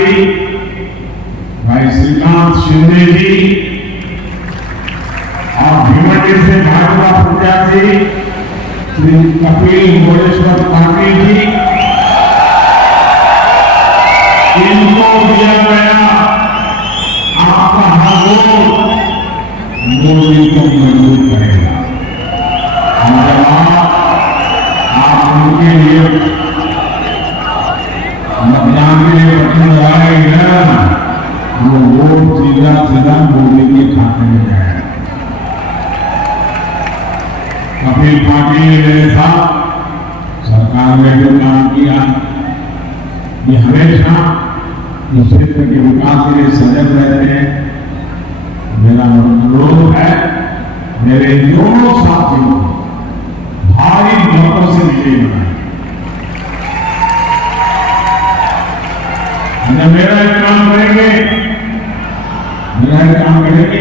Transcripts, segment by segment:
जी भाई श्रीकांत शिंदे जी, और भीमंडी से भाजपा प्रत्याशी श्री कपिल मोरेश्वर पाटिल जी। इनको दिया गया आपका हर वोट मोदी को तो मज़बूत करेगा। और आप उनके लिए सीधा सीधा मोदी के खाते में जाएगा कपिल पाटिल मेरे साथ सरकार में जो काम किया ये हमेशा इस क्षेत्र के विकास के लिए सजग रहते हैं मेरा अनुरोध है मेरे दोनों साथियों को भारी मतों से बनाए जब मेरा एक काम करेंगे मेरा काम करेंगे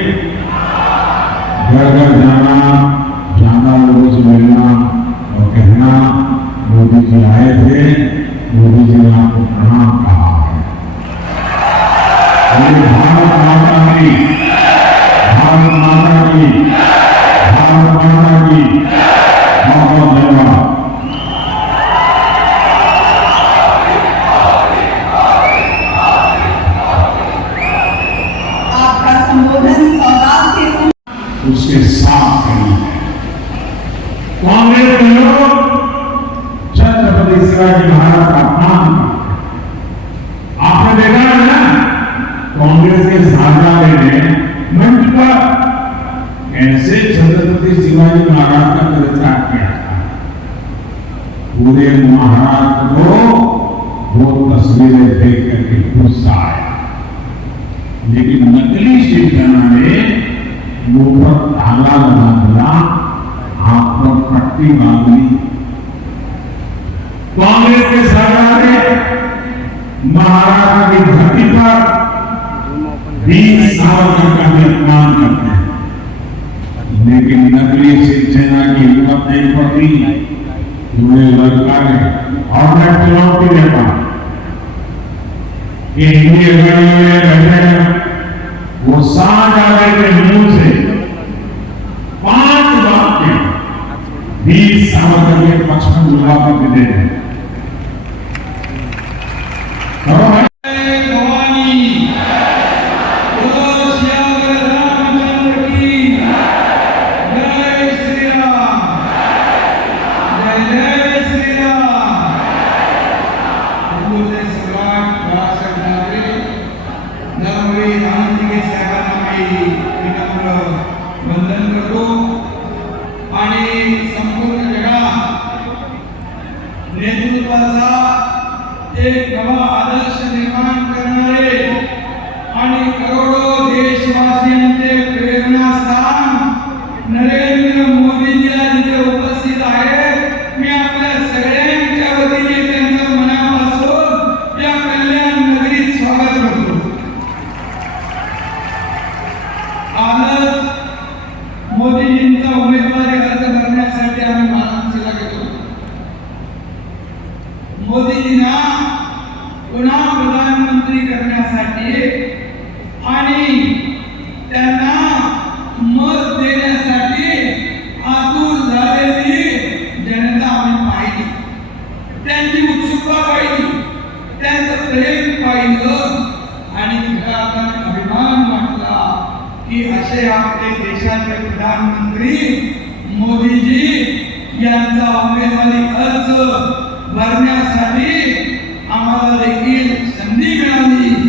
घर घर जाना जाना लोगों से मिलना और कहना मोदी जी आए थे मोदी जी ने आपको प्रणाम कहा है भारत माता की भारत माता की भारत माता की संबोधन सौगात के रूप उसके साथ करी है। कांग्रेस के लोग छत्रपति शिवाजी महाराज का करते आपने देखा है ना, कांग्रेस के साझाले ने मंच पर कैसे छत्रपति शिवाजी महाराज का चरित्र किया पूरे महाराज को वो तस्वीरें देख करके गुस्सा आया। लेकिन नकली महाराजा की धरती पर बीस सावरकर का भी अपमान करते हैं। लेकिन नकली शिवसेना की हिम्मत नहीं पड़ती। उन्हें ललकारे और मैं चुनौती देता हूँ कि हिंदी गाड़ियों में बैठे हैं। वो शाहजहां के मुँह से पाँच वाक्य बीस सावरकर के पचपन के दे रहे हैं। Amém. मोदीजींचा अर्ज़ करण्यासाठी आम्ही प्रधानमंत्री करण्यासाठी आणि त्यांना मत देण्यासाठी आतुर झालेली जनता आम्ही पाहिली. त्यांची उत्सुकता पाहिली. त्यांचं प्रेम पाहिलं. की असे आपले देशाचे प्रधानमंत्री मोदीजी यांचा उमेदवारी अर्ज भरण्यासाठी आम्हाला देखील संधी मिळाली.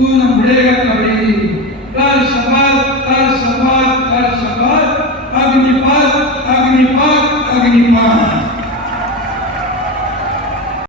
ना मुड़ेगा कभी कर शपथ